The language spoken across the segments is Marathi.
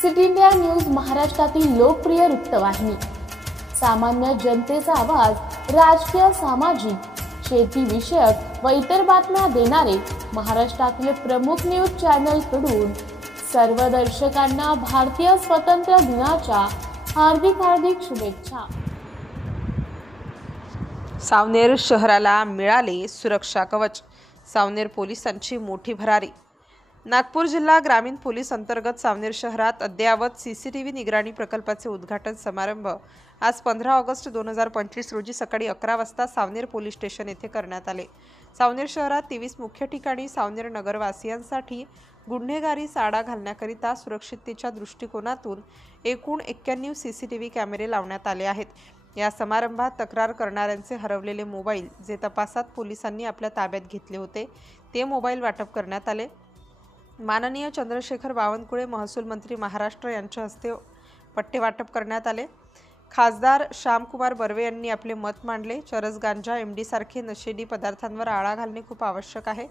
सिटी इंडिया न्यूज महाराष्ट्रातील लोकप्रिय वृत्तवाहिनी। सामान्य जनतेचा आवाज, राजकीय, सामाजिक, शेती विषयक व इतर बातम्या देणारे महाराष्ट्रातील प्रमुख न्यूज चॅनल कडून सर्व दर्शकांना भारतीय स्वातंत्र्य दिनाच्या हार्दिक शुभेच्छा। सावनेर शहराला मिळाले सुरक्षा कवच, सावनेर पोलिसांची मोठी भरारी। नागपूर जिल्हा ग्रामीण पोलीस अंतर्गत सावनेर शहरात अद्ययावत सीसीटीव्ही निगराणी प्रकल्पाचे उद्घाटन समारंभ आज 15 ऑगस्ट 2025 रोजी सकाळी 11 वाजता सावनेर पोलीस स्टेशन येथे करण्यात आले। सावनेर शहरात 23 मुख्य ठिकाणी सावनेर नगरवासियांसाठी गुन्हेगारीस आळा घालण्याकरिता सुरक्षिततेच्या दृष्टिकोनातून एकूण 91 सीसीटीव्ही कॅमेरे लावण्यात आले आहेत। या समारंभात तक्रार करणाऱ्यांचे हरवलेले मोबाईल जे तपासात पोलिसांनी आपल्या ताब्यात घेतले होते ते मोबाईल वाटप करण्यात आले। माननीय चंद्रशेखर बावनकुळे महसूल मंत्री महाराष्ट्र यांच्या हस्ते पट्टे वाटप करण्यात आले। खासदार श्यामकुमार बर्वे यांनी आपले मत मांडले। चरस, गांजा, एमडी सारखे नशेडी पदार्थांवर आळा घालणे खूप आवश्यक आहे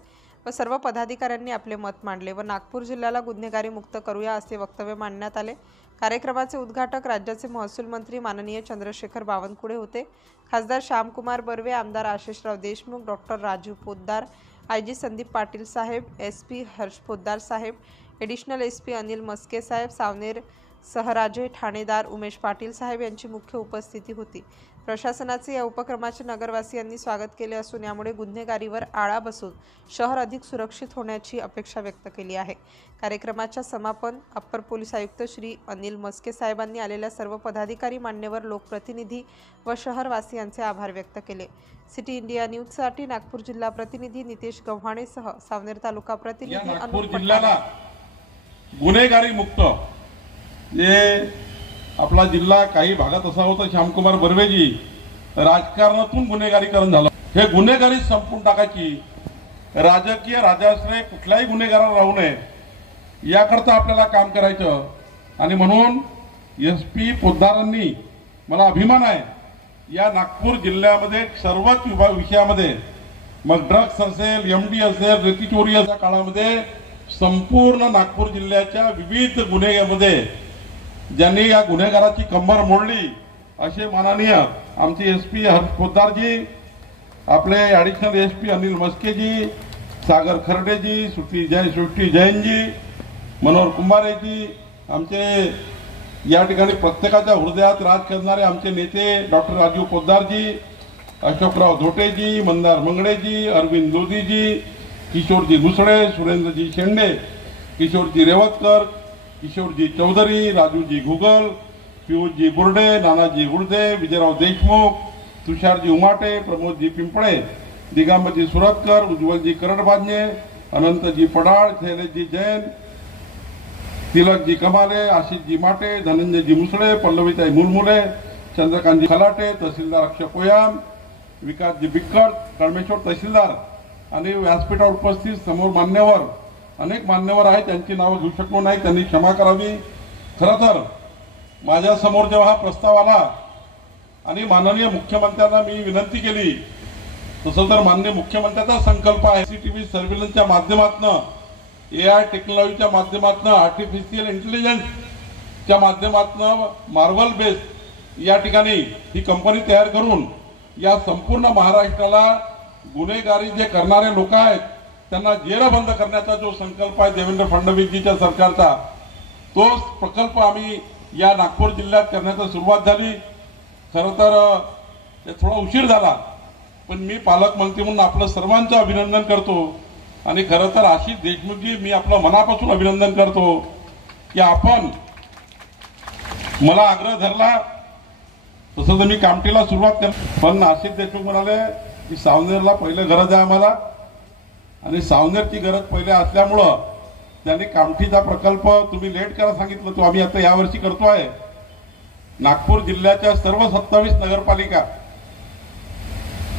व सर्व पदाधिकाऱ्यांनी आपले मत मांडले व नागपूर जिल्ह्याला गुन्हेगारी मुक्त करूया असे वक्तव्य मांडण्यात आले। कार्यक्रमाचे उद्घाटक राज्याचे महसूल मंत्री माननीय चंद्रशेखर बावनकुळे होते। खासदार श्यामकुमार बर्वे, आमदार आशिषराव देशमुख, डॉक्टर राजू पोद्दार, आयजी संदीप पाटील साहेब, एसपी हर्ष पोद्दार साहेब, एडिशनल एसपी अनिल मस्के साहेब, सावनेर सहराजे ठाणेदार उमेश पाटील साहेब यांची मुख्य उपस्थिती होती। प्रशासनाचे या उपक्रमाचे नगरवासियांनी स्वागत केले असून यामुळे गुन्हेगारीवर आळा बसून शहर अधिक सुरक्षित होण्याची अपेक्षा व्यक्त केली आहे। कार्यक्रमाच्या समापन अप्पर पोलीस आयुक्त श्री अनिल मस्के साहेबांनी आलेल्या सर्व पदाधिकारी, मान्यवर, लोकप्रतिनिधी व शहरवासियांचे आभार व्यक्त केले। सिटी इंडिया न्यूजसाठी नागपूर जिल्हा प्रतिनिधी नितेश गव्हाणेसह सावनेर तालुका प्रतिनिधी नागपूर जिल्ह्याला गुन्हेगारी मुक्त आपला जिल्हा काही भागात असा होता, श्यामकुमार बर्वेजी राजकारणातून गुन्हेगारीकरण झालं। हे गुन्हेगारी संपून टाकायची, राजकीय राजाश्रय कुठल्याही गुन्हेगाराला राहू नये याकरता आपल्याला काम करायचं। आणि म्हणून एसपी पोद्दारांनी, मला अभिमान आहे या नागपूर जिल्ह्यामध्ये सर्वच विषयामध्ये, मग ड्रग्स असेल, एमडी असेल, रेती चोरी अशा काळामध्ये संपूर्ण नागपूर जिल्ह्याच्या विविध गुन्ह्यामध्ये ज्यांनी या गुन्हेगाराची कंबर मोडली असे माननीय आमचे एसपी हर्ष पोद्दारजी, आपले ॲडिशनल एसपी अनिल मस्केजी, सागर खर्डेजी, सृष्टी जैनजी, मनोहर कुंभारेजी, आमचे या ठिकाणी प्रत्येकाच्या हृदयात राज करणारे आमचे नेते डॉक्टर राजू पोद्दारजी, अशोकराव धोटेजी, मंदार मंगळेजी, अरविंद लोधीजी, किशोरजी घुसडे, सुरेंद्रजी शेंडे, किशोरजी रेवतकर, किशोरजी चौधरी, राजूजी घुगल, पियुषजी बुर्डे, नानाजी गुडदे, विजयराव देशमुख, तुषारजी उमाटे, प्रमोदजी पिंपळे, दिगंबरजी सुरतकर, उज्ज्वलजी करडबाजने, अनंतजी पडाळ, शैलेशजी जैन, तिलकजी कमाले, आशिषजी माटे, धनंजयजी मुसळे, पल्लवीताई मुलमुले, चंद्रकांतजी खलाटे, तहसीलदार अक्षय कोयाम, विकासजी बिक्कट, कळमेश्वर तहसीलदार आणि व्यासपीठावर उपस्थित समोर मान्यवर, अनेक मान्यवर आहेत, त्यांची नावं घेऊ शकलो नाही, त्यांनी क्षमा करावी। खरं तर माझ्या समोर जेव्हा हा प्रस्ताव आला आणि माननीय मुख्यमंत्र्यांना मी विनंती केली, तसं तर माननीय मुख्यमंत्र्यांचा संकल्प आहे सीसीटीव्ही सर्व्हिलन्सच्या माध्यमातून, एआय टेक्नॉलॉजीच्या माध्यमातून, आर्टिफिशियल इंटेलिजन्सच्या माध्यमातून मार्वल बेस या ठिकाणी ही कंपनी तयार करून या संपूर्ण महाराष्ट्राला गुन्हेगारी जे करणारे लोक आहेत त्यांना जेरबंद करण्याचा जो संकल्प आहे देवेंद्र फडणवीसजीच्या सरकारचा, तो प्रकल्प आम्ही या नागपूर जिल्ह्यात करण्याची सुरुवात झाली। खरं तर थोडा उशीर झाला, पण मी पालकमंत्री म्हणून आपलं सर्वांचं अभिनंदन करतो। आणि खरं तर आशिष देशमुखजी, मी आपलं मनापासून अभिनंदन करतो की आपण मला आग्रह धरला तसं तर मी कामठीला सुरुवात केली, पण आशिष देशमुख म्हणाले की सावनेरला पहिलं गरज आहे आम्हाला आणि सावनेरची गरज पहिले असल्यामुळं त्यांनी कामठीचा प्रकल्प तुम्ही लेट करा सांगितलं, तो आम्ही आता यावर्षी करतोय। नागपूर जिल्ह्याच्या सर्व 27 नगरपालिका,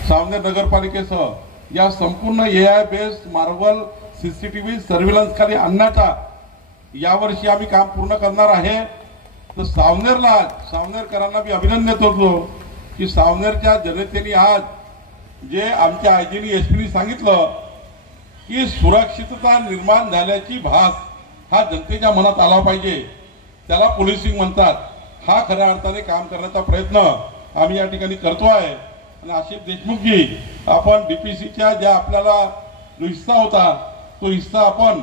सावनेर नगरपालिकेसह या संपूर्ण AI based Marvel CCTV surveillance खाली आणण्याचा यावर्षी आम्ही काम पूर्ण करणार आहे। तर सावनेरकरांना मी अभिनंदन करतो की सावनेरच्या जनतेने आज जे आमच्या आयजीनी एसपीनी सांगितलं की सुरक्षितता निर्माण झाल्याची भास हा जनतेच्या मनात आला पाहिजे। त्याला पोलिसिंग म्हणतात. हा खऱ्या अर्थाने काम करण्याचा प्रयत्न आम्ही या ठिकाणी करतोय. आणि आशिष देशमुखजी, आपण डीपीसीच्या ज्या आपल्याला जो हिस्सा होता तो हिस्सा आपण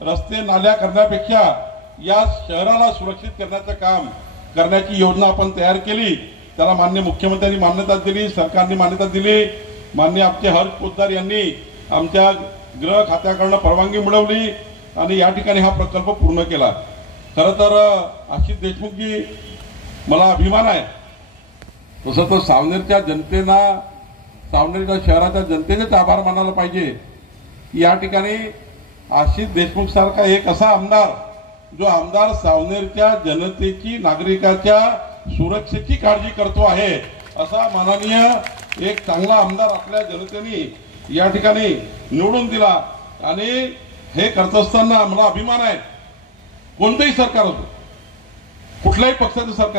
रस्ते नाल्या करण्यापेक्षा या शहराला सुरक्षित करण्याचं काम करण्याची योजना आपण तयार केली. त्याला माननीय मुख्यमंत्र्यांनी मान्यता दिली, सरकारने मान्यता दिली. माननीय आमचे हर्ष पोद्दार यांनी आमच्या गृह खात्याकडून परवानगी मिळवली आणि या ठिकाणी हा प्रकल्प पूर्ण केला. खरं तर आशिष देशमुखजी, मला अभिमान आहे. तसं तर सावनेरच्या जनतेला, सावनेरच्या शहराच्या जनतेनेच आभार मानायला पाहिजे. या ठिकाणी आशिष देशमुख सारखा एक असा आमदार, जो आमदार सावनेरच्या जनतेची, नागरिकाच्या सुरक्षेची काळजी करतो आहे, असा माननीय एक चांगला आमदार आपल्या जनतेने या ठिकाणी निवडून दिला. आणि हे करत असताना मला अभिमान आहे. कोणतेही सरकार होतं, कुठल्याही पक्षाचं सरकार